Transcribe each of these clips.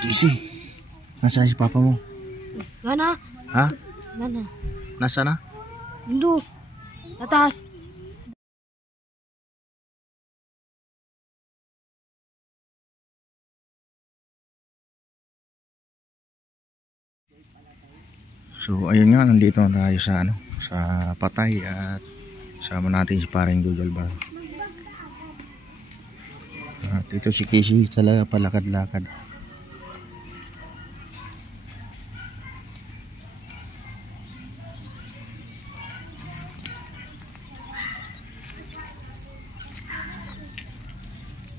Casey, nasaan si papa mo? Gana. Ha? Gana. Nasaan na? Indo. Tatas. So ayun nga, nandito na tayo sa sa Patay at sama natin si paring Dudol ba. At ito si Casey talaga palakad-lakad.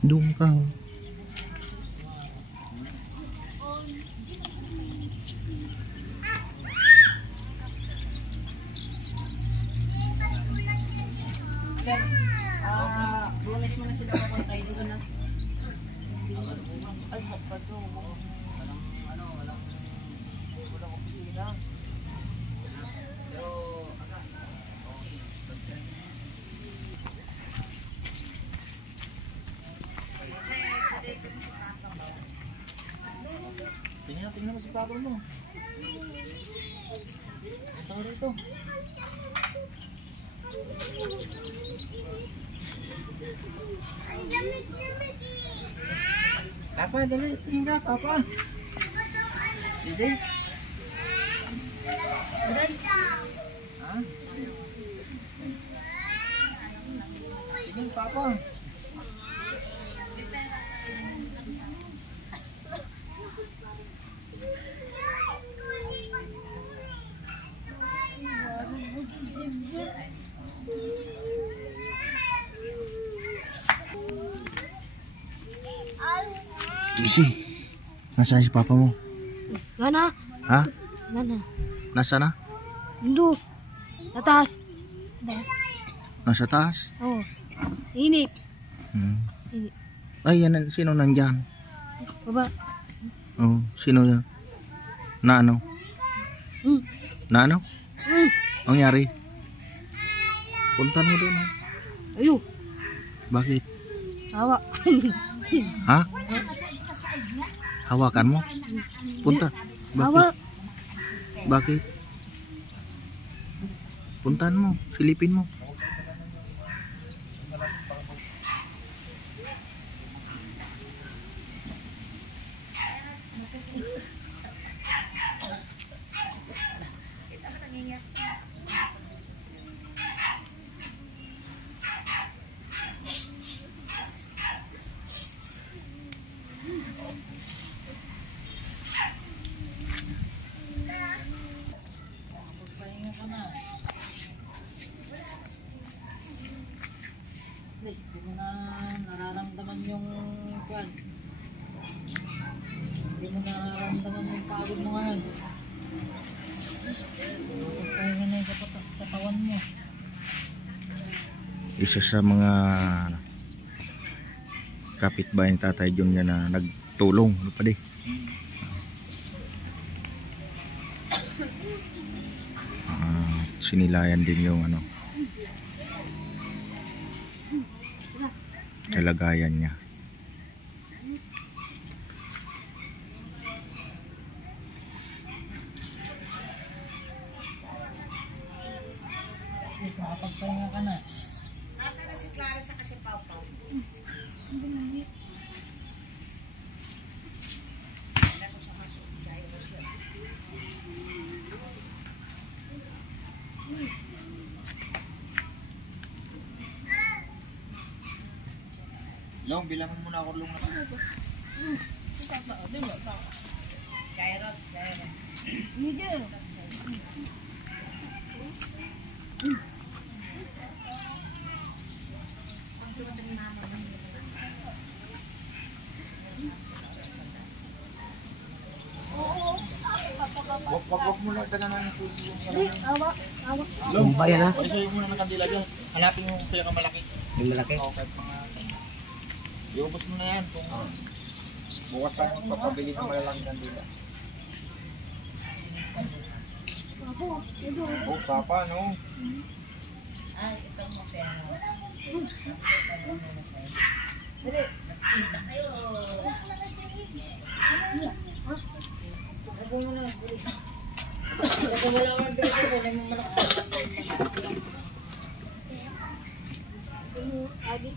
Doon ka. Lunes mo na sila papunta dito na. Ay, Sabado. Walang opisina. Pero, tingnan mo si papa mo. Ito rito. Papa, dali. Tingin ka, Papa. Easy. Ha? Tingin, Papa. Casey, nasaan si papa mo? Gana. Ha? Gana. Nasaan na? Indo. Tatas. Nasa taas? Oo. Init. Init. Ay, yan, sino nandyan? Baba. Oh, sino yan? Na ano? Na ano? Ang nangyari? Punta mo doon. Ayo. Bakit? Tawa. Ha? Hawakan mo? Punta. Tawa. Bakit? Puntahan mo. Silipin mo. Hindi mo na nararamdaman yung kwan. Hindi mo na nararamdaman yung pagod mo ngayon. Pagpahinga na yung katawan mo. Isa sa mga kapitbahay ng Tatay John niya na nagtulong. Ano pa di? Sinilayan din yung kalagayan niya. Yes, nakapagpahinga ka na. Nasa na si Clara sa kasi Pau-Pau? Long, bilangan mo na ako long na. Kairos. Wag mo lang taganan ng puso yung Hindi, awa. Long, bayan na. Isuyo mo na ng kandila dyan. Hanapin yung pinakamalaki. Yung malaki? Oo, kahit mga... Iubos mo na yan kung bukas tayo magpapabili ng malalaking kandila. Oh, papa, no? Ay, ito mo pera. Dali. Kayo. Takbo mo na. Dali. Kung wala akong bilis ko, na yung manok. Adi.